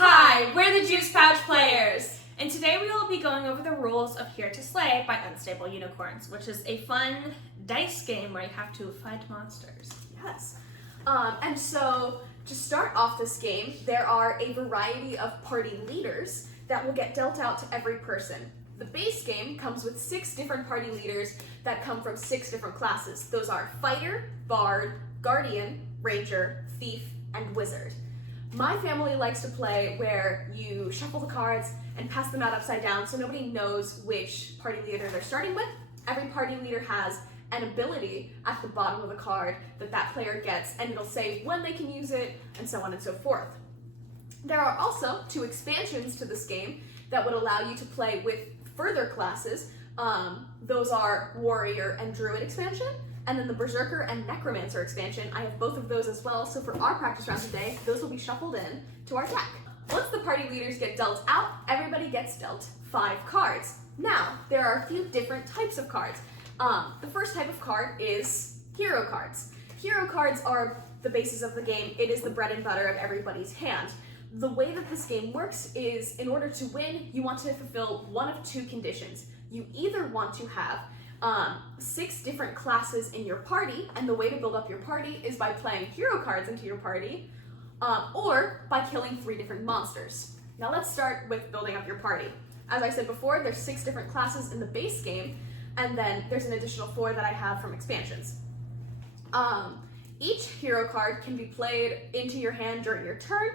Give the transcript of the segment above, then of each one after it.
Hi, we're the Juice Pouch Players! And today we will be going over the rules of Here to Slay by Unstable Unicorns, which is a fun dice game where you have to fight monsters. Yes. And so, to start off this game, there are a variety of party leaders that will get dealt out to every person. The base game comes with 6 different party leaders that come from 6 different classes. Those are Fighter, Bard, Guardian, Ranger, Thief, and Wizard. My family likes to play where you shuffle the cards and pass them out upside down so nobody knows which party leader they're starting with. Every party leader has an ability at the bottom of the card that player gets, and it'll say when they can use it, and so on and so forth. There are also 2 expansions to this game that would allow you to play with further classes. Those are Warrior and Druid expansion, and then the Berserker and Necromancer expansion. I have both of those as well, so for our practice round today, those will be shuffled in to our deck. Once the party leaders get dealt out, everybody gets dealt 5 cards. Now, there are a few different types of cards. The first type of card is hero cards. Hero cards are the basis of the game. It is the bread and butter of everybody's hand. The way that this game works is, in order to win, you want to fulfill one of 2 conditions. You either want to have 6 different classes in your party, and the way to build up your party is by playing hero cards into your party, or by killing 3 different monsters. Now let's start with building up your party. As I said before, there's 6 different classes in the base game, and then there's an additional 4 that I have from expansions. Each hero card can be played into your hand during your turn.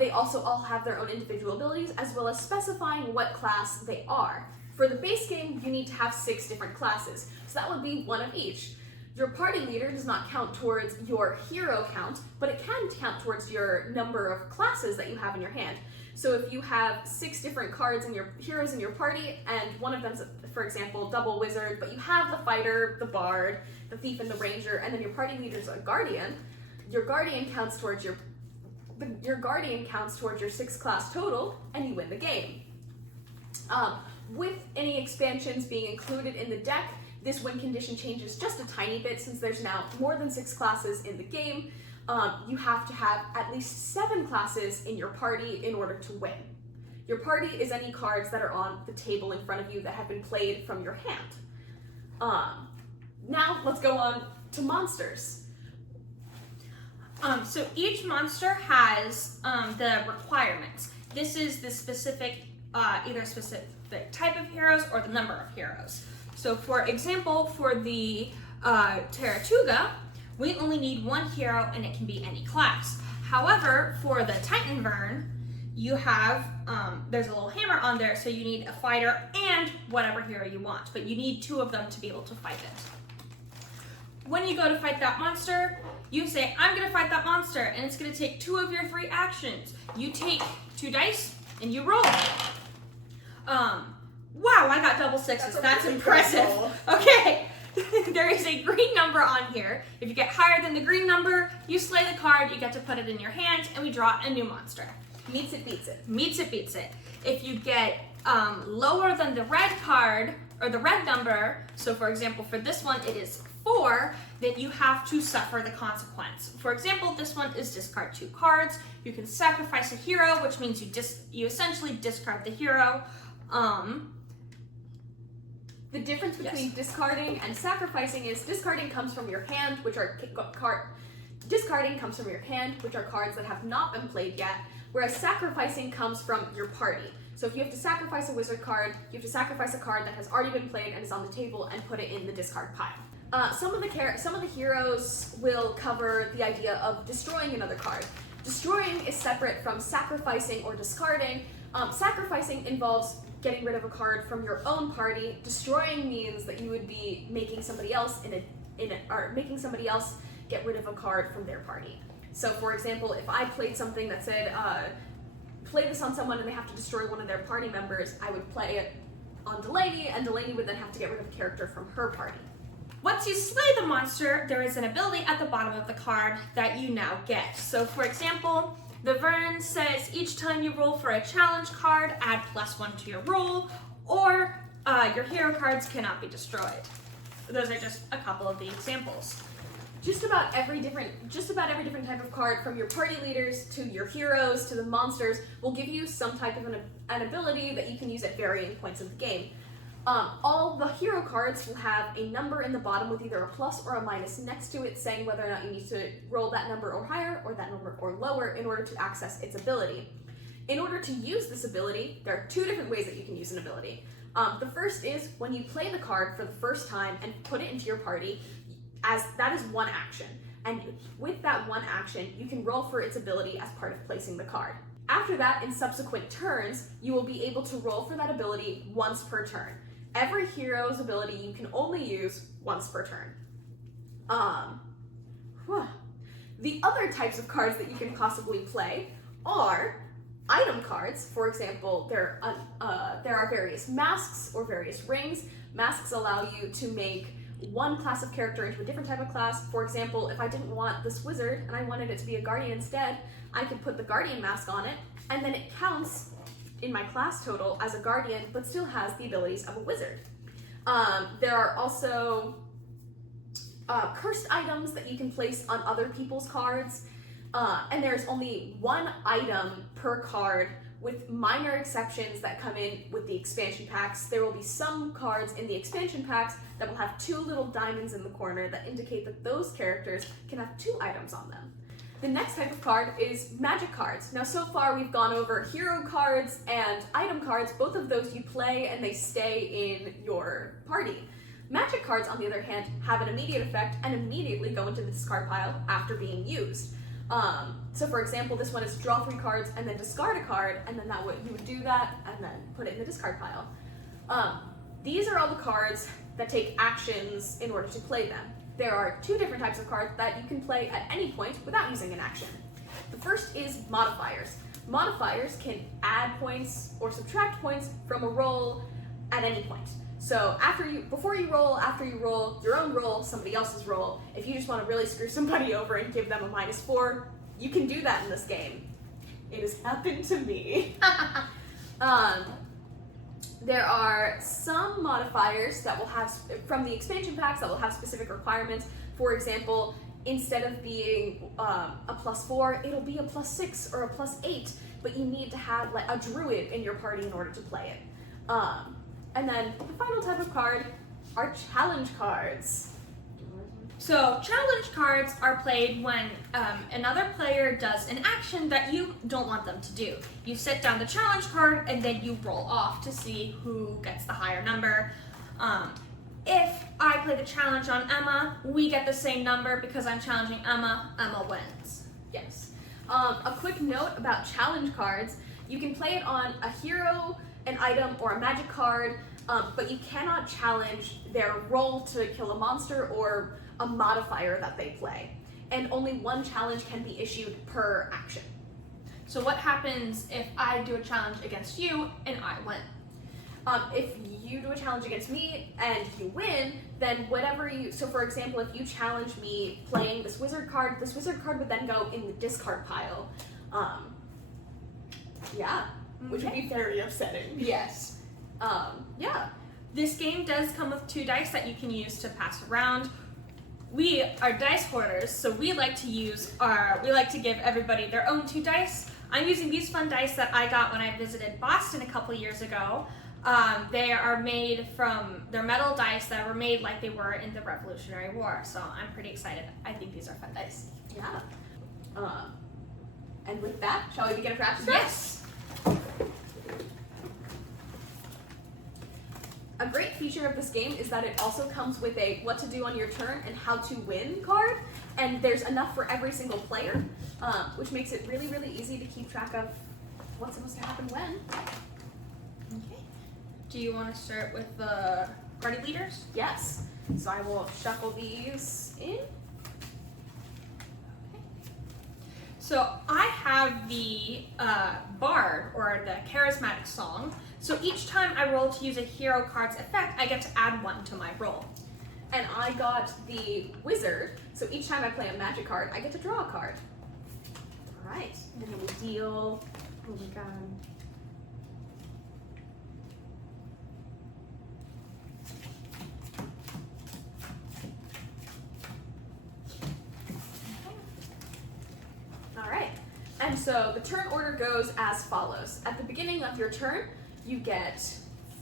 They also all have their own individual abilities, as well as specifying what class they are. For the base game, you need to have 6 different classes, so that would be 1 of each. Your party leader does not count towards your hero count, but it can count towards your number of classes that you have in your hand. So if you have 6 different cards in your heroes in your party, and one of them's, for example, double wizard, but you have the fighter, the bard, the thief, and the ranger, and then your party leader's a guardian, your guardian counts towards your 6 class total, and you win the game. With any expansions being included in the deck, this win condition changes just a tiny bit since there's now more than 6 classes in the game. You have to have at least 7 classes in your party in order to win. Your party is any cards that are on the table in front of you that have been played from your hand. Now let's go on to monsters. So each monster has the requirements. This is the specific, either specific type of heroes or the number of heroes. So for example, for the Taratuga, we only need 1 hero and it can be any class. However, for the Titan Vern, you have, there's a little hammer on there, so you need a fighter and whatever hero you want, but you need 2 of them to be able to fight it. When you go to fight that monster, you say, I'm gonna fight that monster, and it's gonna take 2 of your 3 actions. You take 2 dice and you roll. Wow, I got double 6s. That's impressive. Okay, there is a green number on here. If you get higher than the green number, you slay the card, you get to put it in your hand, and we draw a new monster. Meets it, beats it. Meets it, beats it. If you get lower than the red card, or the red number, so for example, for this one it is 4, then you have to suffer the consequence. For example, this one is discard 2 cards. You can sacrifice a hero, which means you essentially discard the hero. The difference between discarding and sacrificing is discarding comes from your hand, which are discarding comes from your hand, which are cards that have not been played yet, whereas sacrificing comes from your party. So if you have to sacrifice a wizard card, you have to sacrifice a card that has already been played and is on the table and put it in the discard pile. Some of the heroes will cover the idea of destroying another card. Destroying is separate from sacrificing or discarding. Sacrificing involves getting rid of a card from your own party. Destroying means that you would be making somebody else making somebody else get rid of a card from their party. So for example, if I played something that said, play this on someone and they have to destroy one of their party members, I would play it on Delaney, and Delaney would then have to get rid of a character from her party. Once you slay the monster, there is an ability at the bottom of the card that you now get. So for example, the Vern says each time you roll for a challenge card, add +1 to your roll, or your hero cards cannot be destroyed. Those are just a couple of the examples. just about every different type of card, from your party leaders to your heroes to the monsters, will give you some type of an ability that you can use at varying points of the game. All the hero cards will have a number in the bottom with either a plus or a minus next to it, saying whether or not you need to roll that number or higher or that number or lower in order to access its ability. In order to use this ability, there are two different ways that you can use an ability. The first is when you play the card for the first time and put it into your party, as that is one action. And with that one action, you can roll for its ability as part of placing the card. After that, in subsequent turns, you will be able to roll for that ability once per turn. Every hero's ability you can only use once per turn. The other types of cards that you can possibly play are item cards. For example, there are various masks or various rings. Masks allow you to make one class of character into a different type of class. For example, if I didn't want this wizard and I wanted it to be a guardian instead, I could put the guardian mask on it, and then it counts in my class total as a guardian, but still has the abilities of a wizard. There are also cursed items that you can place on other people's cards, and there's only one item per card, with minor exceptions that come in with the expansion packs. There will be some cards in the expansion packs that will have two little diamonds in the corner that indicate that those characters can have two items on them. The next type of card is magic cards. Now, so far we've gone over hero cards and item cards. Both of those you play and they stay in your party. Magic cards, on the other hand, have an immediate effect and immediately go into the discard pile after being used. So for example, this one is draw 3 cards and then discard a card, and then you would do that and then put it in the discard pile. These are all the cards that take actions in order to play them. There are two different types of cards that you can play at any point without using an action. The first is modifiers. Modifiers can add points or subtract points from a roll at any point. So before you roll, after you roll, your own roll, somebody else's roll, if you just want to really screw somebody over and give them a -4, you can do that in this game. It has happened to me. There are some modifiers that will have, from the expansion packs, that will have specific requirements. For example, instead of being a +4, it'll be a +6 or a +8, but you need to have like a druid in your party in order to play it. And then the final type of card are challenge cards. So challenge cards are played when another player does an action that you don't want them to do. You set down the challenge card and then you roll off to see who gets the higher number. If I play the challenge on Emma, we get the same number because I'm challenging Emma. Emma wins. Yes. A quick note about challenge cards. You can play it on a hero, an item, or a magic card, but you cannot challenge their roll to kill a monster or a modifier that they play. And only one challenge can be issued per action. So what happens if I do a challenge against you and I win? If you do a challenge against me and you win, then so for example, if you challenge me playing this wizard card would then go in the discard pile. Which would be very upsetting. Yes. Yeah. This game does come with 2 dice that you can use to pass around. We are dice hoarders, so we like to give everybody their own 2 dice. I'm using these fun dice that I got when I visited Boston a couple years ago. They're metal dice that were made like they were in the Revolutionary War, so I'm pretty excited. I think these are fun dice. Yeah. And with that, shall we begin a practice? Yes. A great feature of this game is that it also comes with a what to do on your turn and how to win card, and there's enough for every single player, which makes it really, really easy to keep track of what's supposed to happen when. Okay. Do you want to start with the party leaders? Yes. So I will shuffle these in. So I have the Bard, or the Charismatic Song. So each time I roll to use a hero card's effect, I get to add 1 to my roll. And I got the Wizard, so each time I play a magic card, I get to draw a card. All right, and then we deal, oh my god. And so the turn order goes as follows. At the beginning of your turn, you get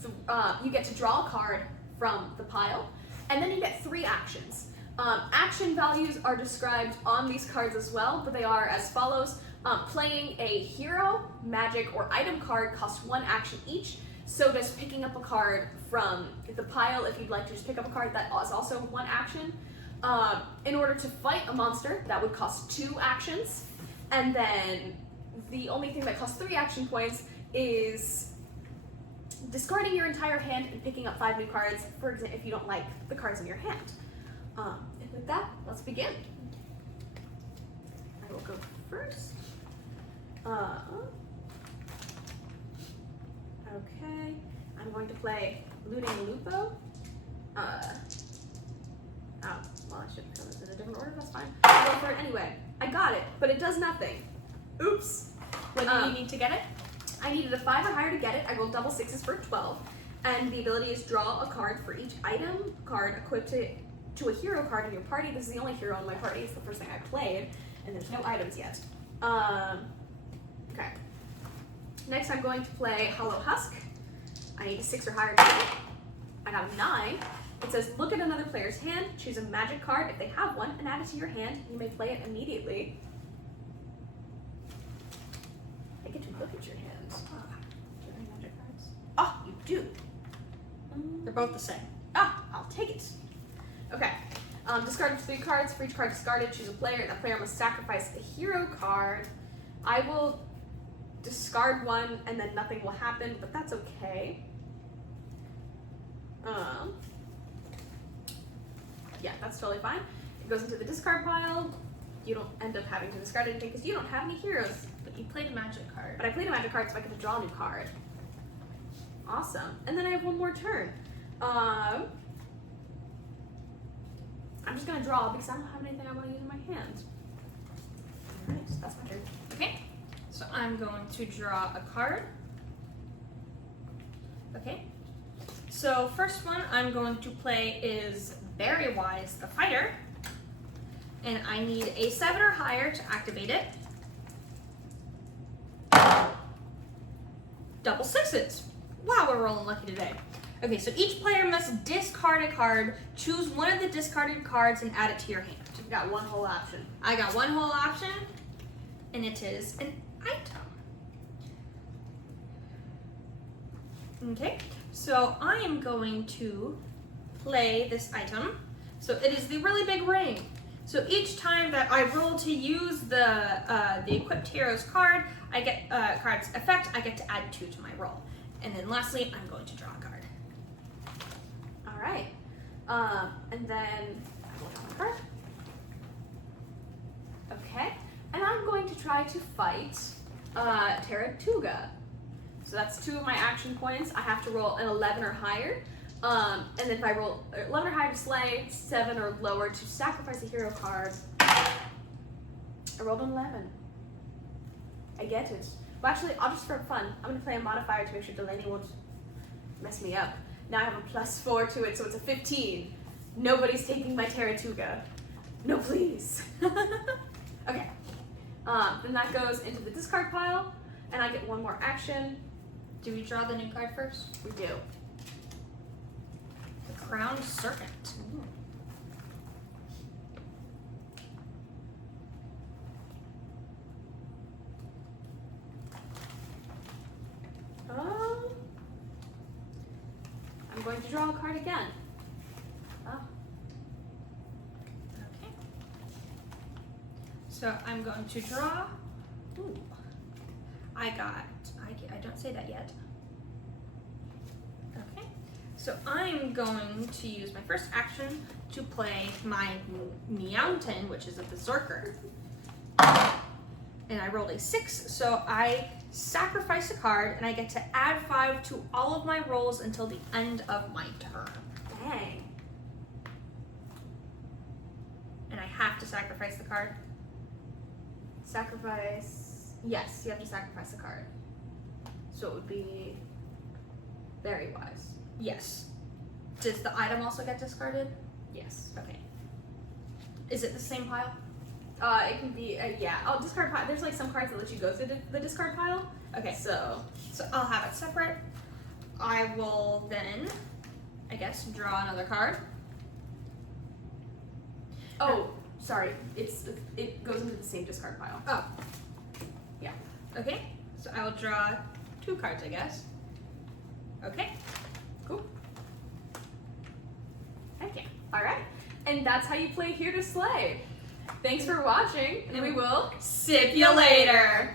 to draw a card from the pile, and then you get 3 actions. Action values are described on these cards as well, but they are as follows. Playing a hero, magic, or item card costs 1 action each. So does picking up a card from the pile. If you'd like to just pick up a card, that is also 1 action. In order to fight a monster, that would cost 2 actions. And then the only thing that costs 3 action points is discarding your entire hand and picking up 5 new cards, for example, if you don't like the cards in your hand. And with that, let's begin. I will go first. Okay, I'm going to play Looting Lupo. Well, I should have done this in a different order, that's fine. I'll go for it anyway. I got it, but it does nothing. Oops. What do you need to get it? I needed a 5 or higher to get it. I rolled double 6s for 12. And the ability is draw a card for each item card equipped to a hero card in your party. This is the only hero in my party. It's the first thing I played, and there's no items yet. Okay. Next, I'm going to play Hollow Husk. I need a 6 or higher to get it. I got a 9. It says, look at another player's hand, choose a magic card if they have one, and add it to your hand. You may play it immediately. I get to look at your hands. Do you have any magic cards? Ah, you do. They're both the same. I'll take it. Okay. Discard 3 cards. For each card discarded, choose a player. That player must sacrifice a hero card. I will discard 1 and then nothing will happen, but that's okay. Yeah, that's totally fine. It goes into the discard pile. You don't end up having to discard anything because you don't have any heroes. But you played a magic card. But I played a magic card, so I get to draw a new card. Awesome. And then I have 1 more turn. I'm just gonna draw because I don't have anything I want to use in my hand. Alright, that's my turn. Okay, so I'm going to draw a card. Okay, so first one I'm going to play is Very Wise the Fighter. And I need a 7 or higher to activate it. Double 6s. Wow, we're rolling lucky today. Okay, so each player must discard a card, choose one of the discarded cards, and add it to your hand. You've got 1 whole option. I got 1 whole option, and it is an item. Okay, so I am going to play this item. So it is the really big ring. So each time that I roll to use the equipped hero's card, I get card's effect. I get to add 2 to my roll, and then lastly, I'm going to draw a card. All right. And then I will draw my card. Okay. And I'm going to try to fight Taratuga. So that's 2 of my action points. I have to roll an 11 or higher. And then if I roll 11 or higher to slay, 7 or lower to sacrifice a hero card. I rolled an 11. I get it. Well, actually, I'll just for fun, I'm going to play a modifier to make sure Delaney won't mess me up. Now I have a +4 to it, so it's a 15. Nobody's taking my Taratuga. No, please. Okay. Then that goes into the discard pile, and I get 1 more action. Do we draw the new card first? We do. The Crowned Serpent. Ooh. I'm going to draw a card again. Okay. So I'm going to draw. Ooh. I don't say that yet. Okay. So I'm going to use my first action to play my Meowton, which is a Berserker. And I rolled a 6, so I sacrifice a card, and I get to add 5 to all of my rolls until the end of my turn. Dang. And I have to sacrifice the card. Sacrifice. Yes, you have to sacrifice a card. So it would be Very Wise. Yes. Does the item also get discarded? Yes. Okay. Is it the same pile? It can be, yeah. I'll discard pile. There's like some cards that let you go through the discard pile. Okay, So, I'll have it separate. I will then, I guess, draw another card. oh, sorry. It goes into the same discard pile. Oh. Yeah. Okay, so I will draw 2 cards, I guess. Okay. Cool. Heck yeah. All right. And that's how you play Here to Slay. Thanks for watching, and we will Sip you later!